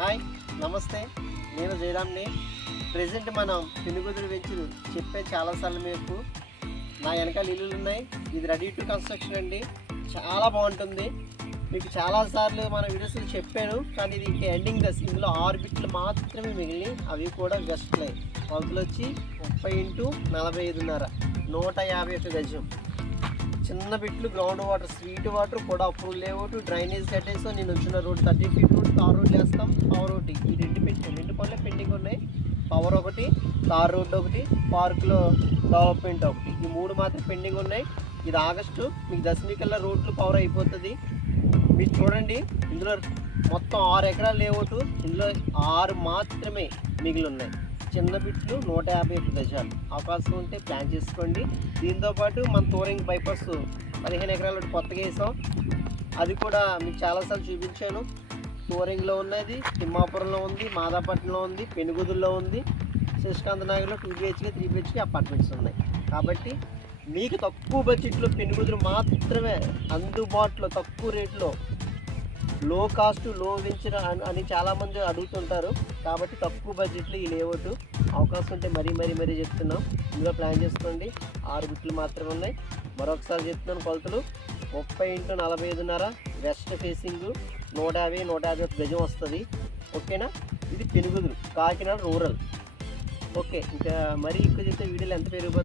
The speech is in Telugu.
హాయ్ నమస్తే, నేను జయరామ్ని. ప్రజెంట్ మనం పెనుగుదురు వెంచరు చెప్పే చాలాసార్లు మీకు నా వెనకాల ఇల్లులు ఉన్నాయి. ఇది రెడీ టు కన్స్ట్రక్షన్ అండి, చాలా బాగుంటుంది. మీకు చాలాసార్లు మన వీడియోస్లో చెప్పాను, కానీ ఇది ఇంకా ఎండింగ్ దశ. ఇందులో 6 బిట్లు మాత్రమే మిగిలి, అవి కూడా వెస్ట్ లైన్. కొలతలు వచ్చి 30x45.5, 151 గజం. చిన్న బిట్లు గ్రౌండ్ వాటర్, స్వీట్ వాటర్ కూడా అప్రూవ్ లేఅవుట్, డ్రైనేజ్ కట్టేసాం. నేను వచ్చిన road 30 feet road, tar road వేస్తాం. పవర్ ఒకటి, ఈ రెండు పనులే పెండింగ్ ఉన్నాయి. పవర్ ఒకటి, తార్ రోడ్ ఒకటి, పార్కులో డెవలప్మెంట్ ఒకటి, ఈ 3 మాత్రం పెండింగ్ ఉన్నాయి. ఇది ఆగస్టు, మీకు దశమి కల్లా రోడ్లు పవర్ అయిపోతుంది. మీరు చూడండి, ఇందులో మొత్తం 6 ఎకరాలు లేఅవుట్, ఇందులో 6 మాత్రమే మిగిలి ఉన్నాయి. చిన్న బిట్లు 151 గజాలు. అవకాశం ఉంటే ప్లాన్ చేసుకోండి. దీంతోపాటు మన టూరింగ్ బైపాస్ 15 ఎకరాలు కొత్తగా వేసాం. అది కూడా మీకు చాలాసార్లు చూపించాను. టూరింగ్లో ఉన్నది, తిమ్మాపురంలో ఉంది, మాదాపట్నంలో ఉంది, పెనుగుదుల్లో ఉంది, శశికాంత్ నగర్లో 2 BHK 3 BHK అపార్ట్మెంట్స్ ఉన్నాయి. కాబట్టి మీకు తక్కువ బడ్జెట్లో పెనుగుదురు మాత్రమే అందుబాటులో, తక్కువ రేట్లో, లో కాస్ట్ లో వెంచర్ అని చాలామంది అడుగుతుంటారు. కాబట్టి తక్కువ బడ్జెట్లో ఈ లేఅవుట్. అవకాశం ఉంటే మరీ చెప్తున్నాం. ఇందులో ప్లాన్ చేసుకోండి. 6 బిట్లు మాత్రమే ఉన్నాయి. మరొకసారి చెప్తున్నాను, కొలతలు 30x45.5, వెస్ట్ ఫేసింగ్, 151 గజం వస్తుంది. ఓకేనా? ఇది పెనుగుదురు, కాకినాడ రూరల్. ఓకే, ఇంకా మరీ ఎక్కువ చెప్తే వీడియోలు ఎంత పెరిగిపోతుంది.